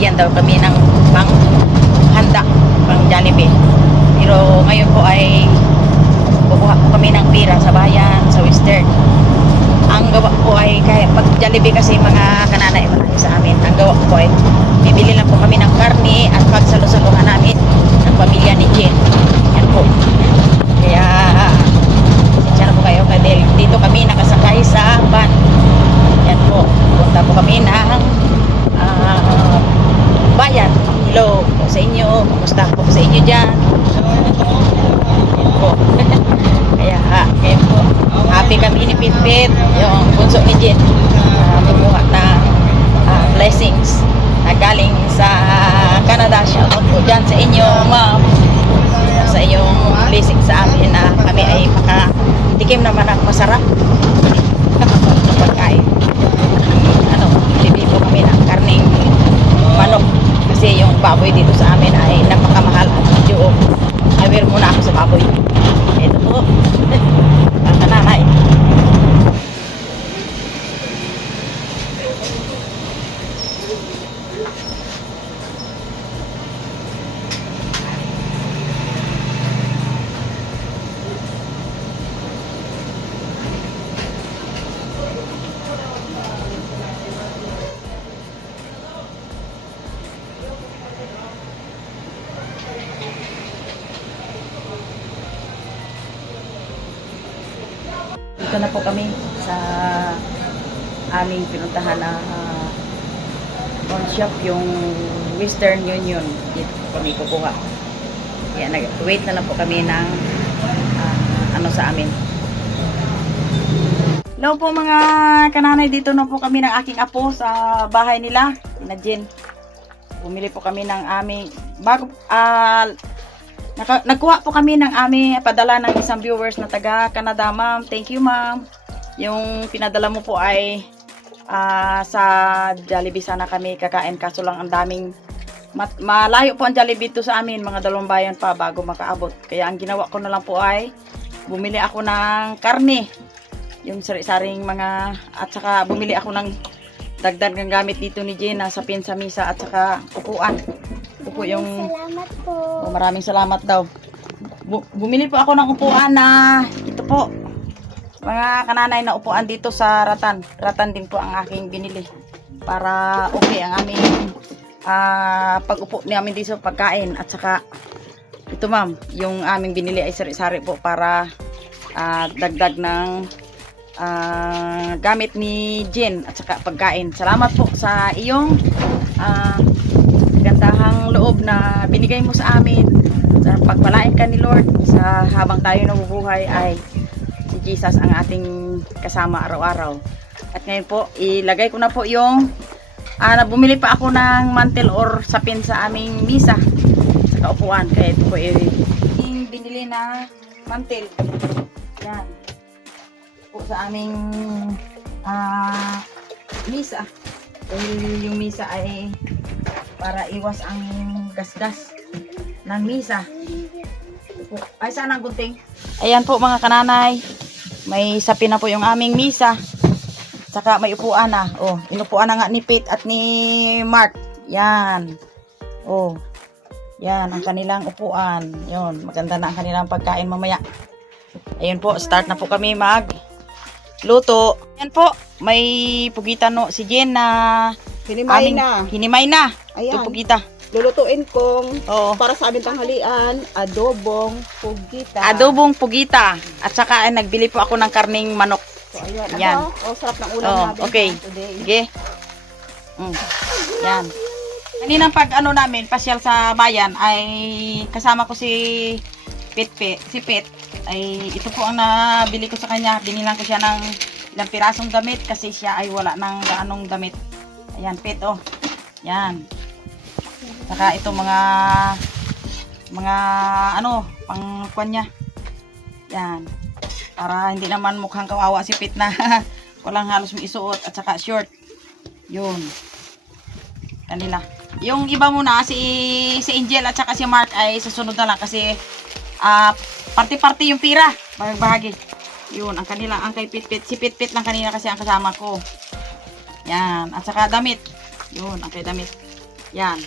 bibigyan daw kami ng pang handa, pang Jollibee. Pero ngayon po ay kukuha po kami ng pira sa bayan, sa Western. Ang gawa po ay, kaya pag Jollibee kasi mga kananay malayo sa amin, ang gawa po ay bibili lang po kami ng karne at pagsalo-saluhan namin ng pamilya ni Jen. Yan po. Kaya siya na po kayo, dahil dito kami nakasakay sa van. Yan po, punta po kami ng bayan. Hello po sa inyo, kumusta po sa inyo dyan? Yan po. Kaya po, happy kami ni Pitpit, yung bunso ni Jen, kumuha ng blessings na galing sa Canada. Shoutout po dyan sa inyo, ma'am, sa inyong blessing sa amin na kami ay makatikim naman ang masarap na pagkain. Bibili po kami ng karning manok kasi yung baboy dito sa amin ay napakamahal at medyo aware muna ako sa baboy. Ito po ang kananay. Dito na po kami sa aming pinuntahan na pawn shop, yung Western Union. Dito po kami kukuha. Kaya wait na lang po kami ng sa amin. Hello po mga kananay, dito na po kami ng aking apo sa bahay nila, na Jen. Bumili po kami ng aming nagkuha po kami ng aming padala ng isang viewers na taga Canada, ma'am. Thank you, ma'am. Yung pinadala mo po ay sa Jollibee sana kami kakain, kaso lang ang daming malayo po ang Jollibee to sa amin, mga 2 bayan pa bago makaabot. Kaya ang ginawa ko na lang po ay bumili ako ng karne, yung sari-saring mga, at saka bumili ako ng dagdag ng gamit dito ni Jen, sa pin sa misa, at saka upuan. Ito po yung Salamat po. maraming salamat daw. Bumili po ako ng upuan na ito po, mga kananay, na upuan dito sa Ratan. Ratan din po ang aking binili para okay ang aming pag-upo namin dito sa pagkain. At saka ito, ma'am, yung aming binili ay sari-sari po para dagdag ng gamit ni Jen at saka pagkain. Salamat po sa iyong gandahang loob na binigay mo sa amin. Sa pagpalain ka ni Lord, sa habang tayo nabubuhay ay si Jesus ang ating kasama araw-araw. At ngayon po, ilagay ko na po yung bumili pa ako ng mantel or sapin sa aming misa sa kaupuan. Kaya ito po yung binili na mantel. Yan po sa aming misa. Dahil yung misa ay para iwas ang gasgas ng misa. Ay, saan ang gunting? Ayan po mga kananay, may sapin na po yung aming misa. Saka may upuan na. Oh, inupuan na nga ni Pete at ni Mark. Yan. Oh, yan ang kanilang upuan. Yun, maganda na ang kanilang pagkain mamaya. Ayun po, start na po kami luto. Yan po, may pugitan no si Jen na hinimay na. Ayan. Ito pugita. Lulutuin kong para sa aming tanghalian, adobong pugita. Adobong pugita. At saka nagbili po ako ng karning manok. So, ayan. Yan. Sarap ng ulam natin okay. today. Sige. Yan. Kaninang pag namin, pasyal sa bayan, ay kasama ko si Pet. Ay ito po ang nabili ko sa kanya. Binilang ko siya ng ilang pirasong damit kasi siya ay wala ng gaanong damit. Ayan, Pet, Yan. Saka ito mga pangkuan niya. Yan. Para hindi naman mukhang kawawa si Pete na walang halos may isuot, at saka short. Yun. Kanila. Yung iba muna, si Angel at saka si Mark ay susunod na lang kasi party-party yung pira. Bahagi. Yun, ang kanila, ang kay Pit-Pit. Si Pit-Pit lang kanina kasi ang kasama ko. Yan. At saka damit. Yun, ang kay damit. Yan.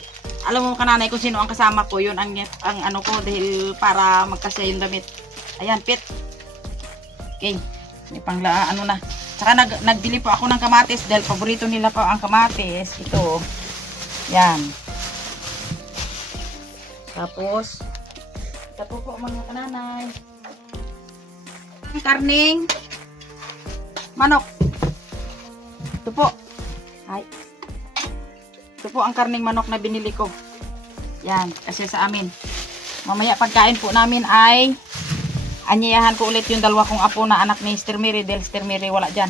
Alam mo kananay kung sino ang kasama ko, yun ang ano ko dahil para magkasya yung damit. Ayan, pit. Okay. May pangla, ano na. Saka nagbili po ako ng kamatis dahil paborito nila po ang kamatis. Ito. Yan. Tapos, ito po mga kananay. Karning manok. Ito po. Ay. Ito po ang karning manok na binili ko. Yan, kasi sa amin. Mamaya pagkain po namin ay anyayahan ko ulit yung dalawa kong apo na anak ni Sister Mary. Dahil Sister Mary wala dyan.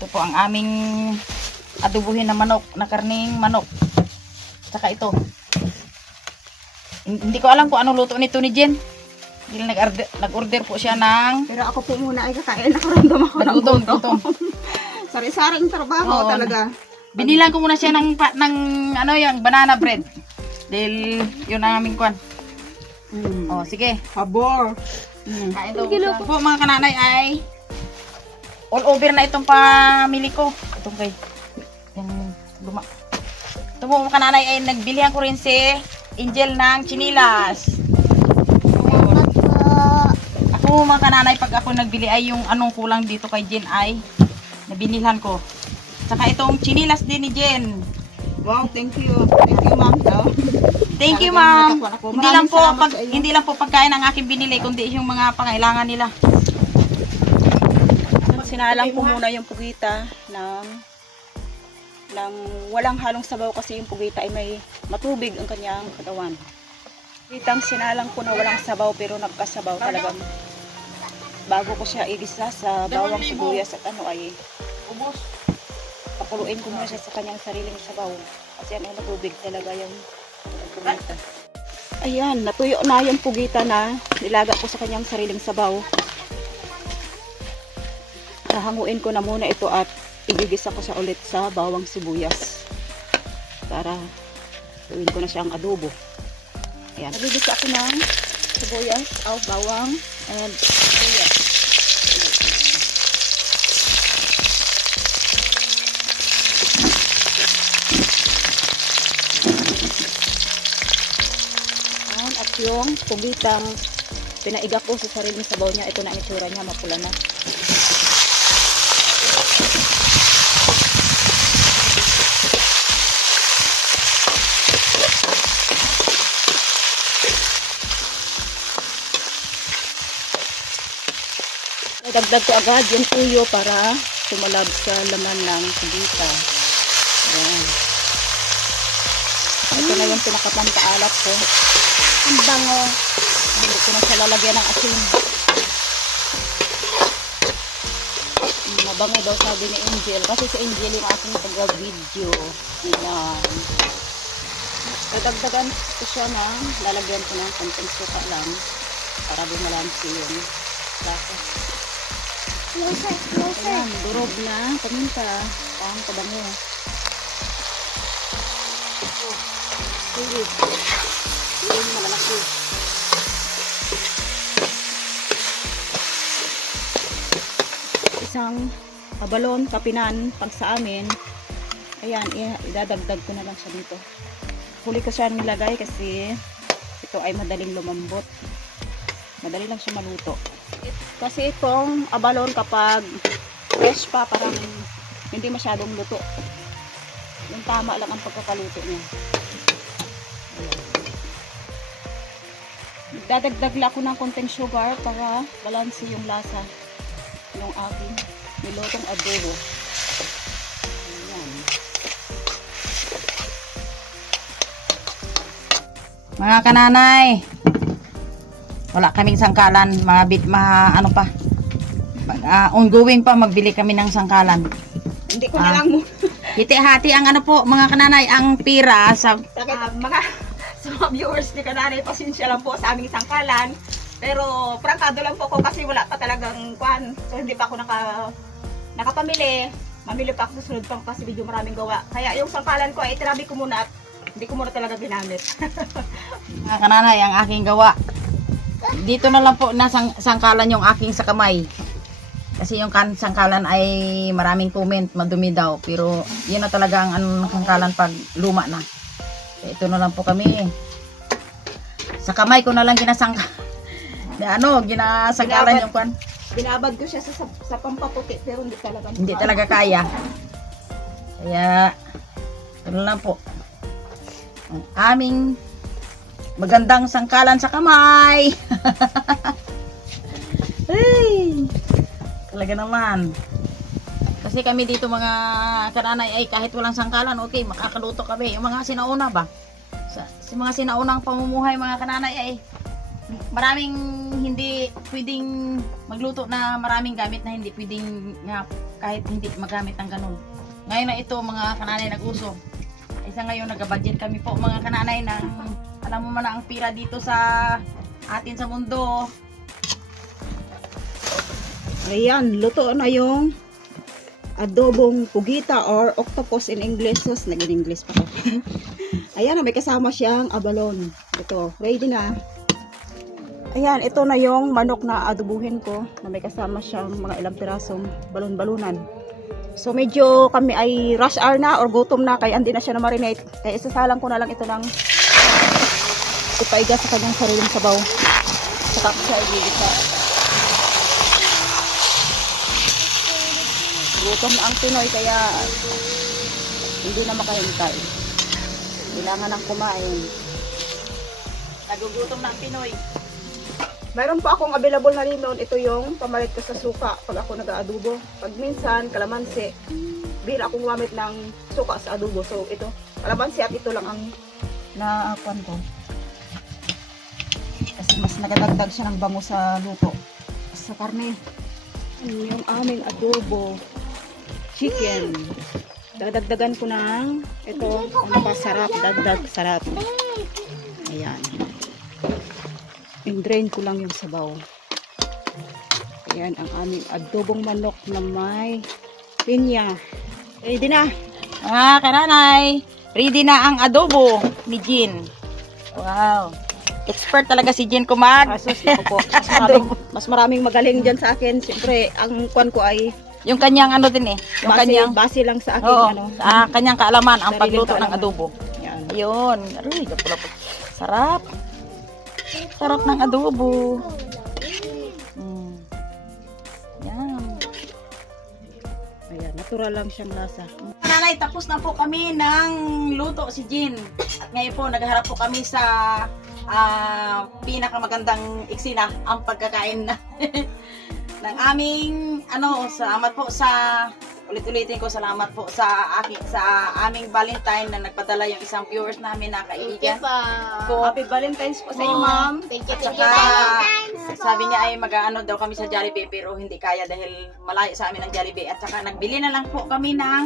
Ito po ang aming adubuhin na manok, na karning manok. Saka ito. Hindi ko alam kung ano luto nito ni Jen. Dahil nag-order po siya ng... Pero ako po muna ay kakain. Nakaramdam ako ng gutom. Sari-saring trabaho Oo. talaga. Binilang ko muna siya ng ano yung banana bread. Dahil yun ang aming kwan. Oh, sige. Pabor. Kain daw po mga kananay ay all over na itong pamili ko. Itong kay yung luma. Ito po mga kananay ay nagbilihan ko rin si Angel ng chinilas. Ako mga kananay pag ako nagbili ay yung anong kulang dito kay Jen ay nabinilhan ko. Saka itong chinilas din ni Jen. Wow, thank you. Thank you, ma'am. Thank you, Talagang ma'am. natapuan ako. Hindi lang Maraming po salamat sa iyo. hindi lang po pagkain ang aking binili kundi yung mga pangailangan nila. Sinalang ko muna yung pugita ng walang halong sabaw kasi yung pugita ay may matubig ang kanyang katawan. Pugitang sinalang ko na walang sabaw pero nagkasabaw talagang bago ko siya igisa sa bawang sibuyas at ano ay Ubos. pakuluin ko muna siya sa kanyang sariling sabaw kasi ano matubig talaga yung pugita. Ayan, natuyo na yung pugita na nilaga ko sa kanyang sariling sabaw. Hahanguin ko na muna ito at igigisa ko siya ulit sa bawang sibuyas para gawin ko na siyang adobo. Ayan, nagigisa ako ng sibuyas, bawang, and sibuyas. Ayan, at yung pugitang pinaiga ko sa sariling sabaw niya, ito na ang itsura niya, mapula na. Dagdag ko agad yung tuyo para sumalab sa laman ng pugita. Ayan. Ito na yung pinakapantaalat ko. Ang bango. Hindi ko na siya lalagyan ng asin. Mabango daw sabi ni Angel. Kasi si Angel yung aking taga-video. Ayan. Dadagdagan ko siya ng lalagyan ko ng konting suka lang para bumalansi yung lasa. Ayan, durog na paminta. Pang kabango. Sige. Sige, malalaki. Isang abalon, kapinan, pag sa amin. Ayan, idadagdag ko na lang siya dito. Huli ko siya nilagay kasi ito ay madaling lumambot. Madali lang siya maluto. Kasi itong abalon kapag fresh pa parang hindi masyadong luto. Yung tama lang ang pagkakaluto niya. Dadagdag lang ako ng konting sugar para balanse yung lasa ng aking nilutong adobo. Ayan. Mga kananay, wala kaming sangkalan, ano pa. Ongoing pa magbili kami ng sangkalan. Hindi ko na lang mo. Hati-hati ang ano po, mga kananay, ang pira sa Sa mga viewers ni Kananay, pasensya lang po sa aming sangkalan. Pero prangkado lang po ako kasi wala pa talagang kwan. So hindi pa ako nakapamili. Mamili pa ako sa sunod pang kasi video maraming gawa. Kaya yung sangkalan ko ay itirabi ko muna at hindi ko muna talaga ginamit. mga kananay, ang aking gawa. Dito na lang po na sangkalan yung aking sa kamay. Kasi yung sangkalan ay maraming comment, madumi daw. Pero yun na talaga ang sangkalan pag luma na. Ito na lang po kami. Sa kamay ko na lang ginasangka. Ginasangkalan yung kwan. Binabad ko siya sa pampaputi pero Hindi talaga kaya. Kaya, ito na lang po. Ang aming magandang sangkalan sa kamay. Ay, talaga naman. Kasi kami dito mga kananay ay kahit walang sangkalan, okay, makakaluto kami. Yung mga sinauna ba? Sa mga sinaunang pamumuhay mga kananay ay maraming hindi pwedeng magluto na maraming gamit na hindi pwedeng nga kahit hindi magamit ng ganun. Ngayon na ito mga kananay nag-uso. Isa ngayon nag-budget kami po mga kananay ng alam mo man na ang pira dito sa atin sa mundo. Ayan, luto na yung adobong pugita or octopus in English. Sus, nag-English pa ko. Ayan, may kasama siyang abalon. Ito, ready na. Ayan, ito na yung manok na adobuhin ko. Na may kasama siyang mga ilang pirasong balon-balunan. So, medyo kami ay rush hour na or gutom na. Kaya hindi na siya na marinate. Kaya isasalang ko na lang ito ng ipaiga sa kanyang sariling sabaw. Saka ko siya igigita. Gutom na ang Pinoy kaya hindi na makahintay. Kailangan ng kumain. Nagugutom na ang Pinoy. Mayroon pa akong available na rin noon. Ito yung pamalit ko sa suka pag ako nag-aadobo. Pag minsan, kalamansi. Bihira akong gumamit ng suka sa adobo. So ito, kalamansi at ito lang ang naakuan ko. Kasi mas nagadagdag siya ng bango sa luto. Sa karne. Yung aming adobo. Chicken. Dadagdagan ko ng ito, napasarap, dagdag sarap. Ayan. I-drain ko lang yung sabaw. Ayan ang aming adobong manok na may pinya. Ready na. Kananay, ready na ang adobo ni Jean. Wow. Expert talaga si Jean kumag. Asos na po. Mas maraming magaling dyan sa akin. Siyempre, ang kwan ko ay Yung kanyang ano din eh. Yung kanyang base lang sa akin. Oo, kanyang kaalaman ang Sariling pagluto ng kaalaman. adobo. Yan. Ayun. Aray, sarap. Sarap ng adobo. Yan. Ayan, natural lang siyang lasa. Nanay, tapos na po kami ng luto si Jean. At ngayon po, nagharap po kami sa pinakamagandang eksena, ang pagkakain na ng aming salamat po sa ulit-ulitin ko, salamat po sa aming Valentine na nagpadala yung isang viewers namin na kaibigan. So, happy Valentine's po sa inyo, ma'am. Thank you, At saka, sabi niya ay mag-ano daw kami sa Jollibee pero hindi kaya dahil malayo sa amin ang Jollibee. At saka nagbili na lang po kami ng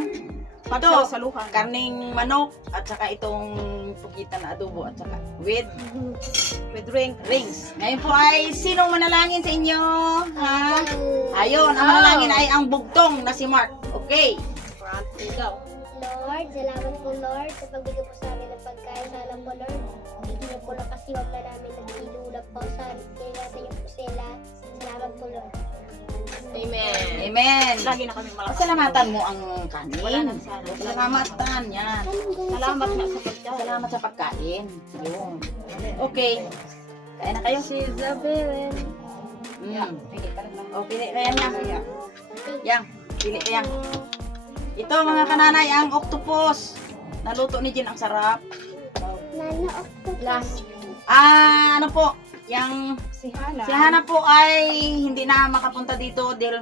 Pagsasaluhan. karning manok at saka itong pugitan na adobo at saka with rings. Ngayon po ay sinong manalangin sa inyo? Ha? Ayun, ang manalangin ay ang bugtong na si Mark. Okay. Lord, salamat po Lord sa pagbigay po sa amin ng pagkain. Sana po Lord, hindi niyo po nakasiwag na namin nag-ilulap po sa ingatan niyo po sila. Salamat po Lord. Amen. Amen. Lagi na kami malakas. Pasalamatan mo ang kanin. Wala nang sana. Pasalamatan yan. Salamat na sa pagkain. Salamat sa pagkain. Yun. Okay. Kaya na kayo. Si Isabel. Pili ka lang ng O, pili ka yan. Yang. Pili ka yan. Ito mga kananay, ang octopus. Naluto ni Jean, ang sarap. Nana Octopus. Ano po, yung si Hana. si Hana po ay hindi na makapunta dito dahil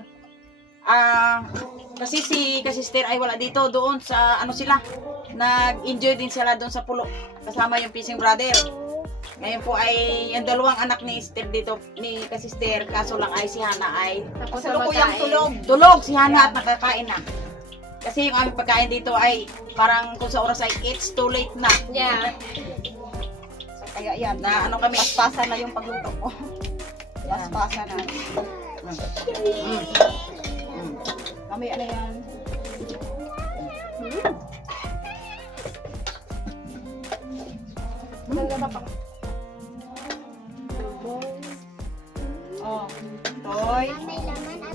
kasi si sister ay wala dito doon sa sila. Nag-enjoy din sila doon sa pulo kasama yung Fishing Brother. Ngayon po ay yung dalawang anak ni sister dito ni sister, kaso lang ay si Hana ay kasalukuyang tulog si Hana at nakakain na. Kasi yung aming pagkain dito ay parang kung sa oras ay it's too late na. Yeah. Kaya yan, Na kami. paspasan na yung pagluto ko. Yan. Paspasan na. Mm. Kami ano yan. Oh, toy. May laman at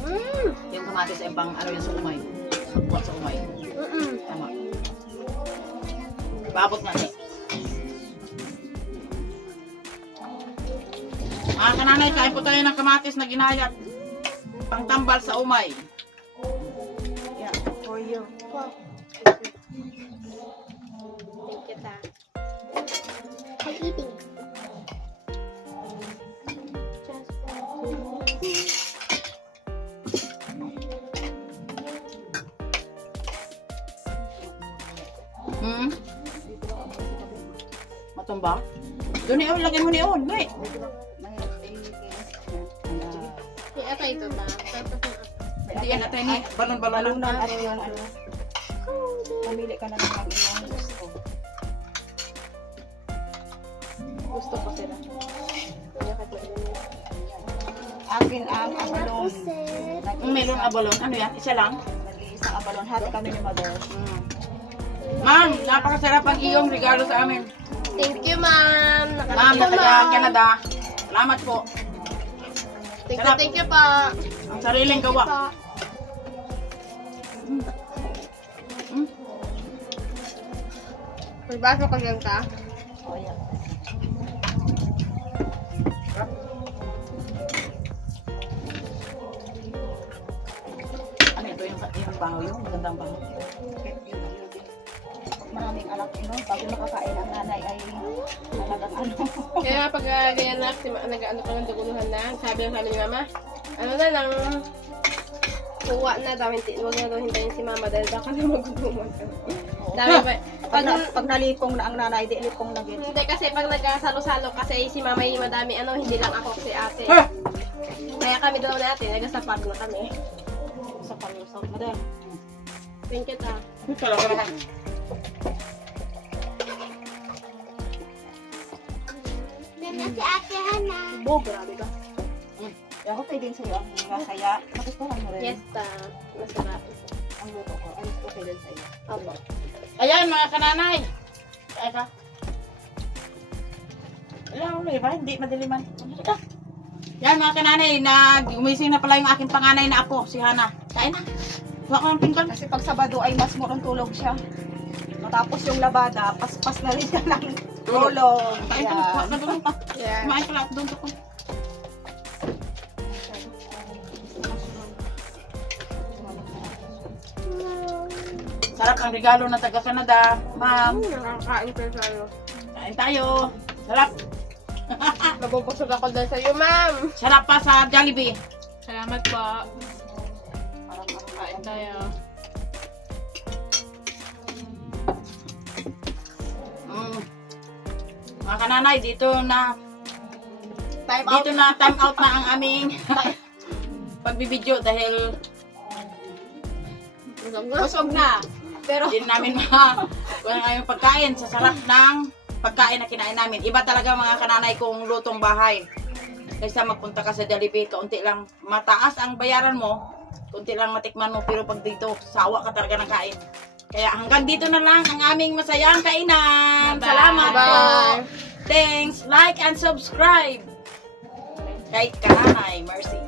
Yung kamatis ay pang yung sa umay. Buat sa umay. Tama. Paabot na eh. Mga kananay, kain po tayo ng kamatis na ginayat. Pangtambal sa umay. Yeah, for you. Po. Thank you, ta. I'm eating. Hmm? Matumba? Doon niyo, lagyan mo niyon. Wait. Ito ito, ta. Hindi yan natin ni balon-balon. Balunan at yung ano. Pumili ka na ng iyong gusto. Gusto ko sila. Akin ang abalon. Meron abalon. Ano yan? Isa lang? Nag-iisang abalon. Hati kami ni Mother. Ma'am, napakasarap ang iyong regalo sa amin. Thank you, ma'am. Ma'am, na taga Canada. Salamat po. Thank you pa. Ang sariling gawa. Magbaso ka dyan ka? Oh, yeah. Ano ito yung baho yung magandang baho. Maraming anak bago makakain ang nanay ay talagang ano. Kaya pag ganyan na, nag-ano ka ng duguluhan na, sabi ni mama, ano na lang, kuha na daw, huwag na daw hintayin si mama dahil baka na maguguman ka. Sabi pa, Pag nalipong na ang nanay, di lipong na gid. hindi kasi pag nagkasalo-salo kasi si mama yung madami, ano, hindi lang ako si ate. Ha! Kaya kami daw natin, nagasapag na kami. Sa palusot, Mother. Thank you, ta. Talaga naman. Ganyan si Ate Hana. Bo, grabe ka. Okay din sa'yo ang masaya. Nagustuhan mo rin. Yes, ta. Masarap. Ang luto ko. Ay, okay din sa'yo. Opo. Ayan mga kananay. Ay ka. Alam mo ba? Hindi madaliman. Halika. Yan mga kananay, gumising na pala yung aking panganay na apo, si Hana. Kain na. Huwag ko ng pinggan. Kasi pag Sabado ay mas murong tulog siya. Matapos yung labada, paspas na rin siya ng tulog. Kain ka. Ayan. Huwag na doon ka. Yeah. Kumain ka lahat doon ko. Sarap ang regalo ng taga Canada, ma'am. Nakakain ko sa'yo. Kain tayo. Sarap. Nabubusog ako dahil sa'yo, ma'am. Sarap pa sa Jollibee. Salamat po. Kain tayo. Mga kananay, dito na Time out. time out na ang aming pagbibidyo dahil busog na. Pero, Hindi namin kung ano yung pagkain sa sarap ng pagkain na kinain namin. Iba talaga mga kananay kung lutong bahay. Kaysa magpunta ka sa Jollibee, kaunti lang mataas ang bayaran mo, kaunti lang matikman mo, pero pag dito, sawa ka talaga ng kain. Kaya hanggang dito na lang ang aming masayang kainan. Bye. Salamat po. Bye. Thanks, like and subscribe. Kay Kanay, Mercy.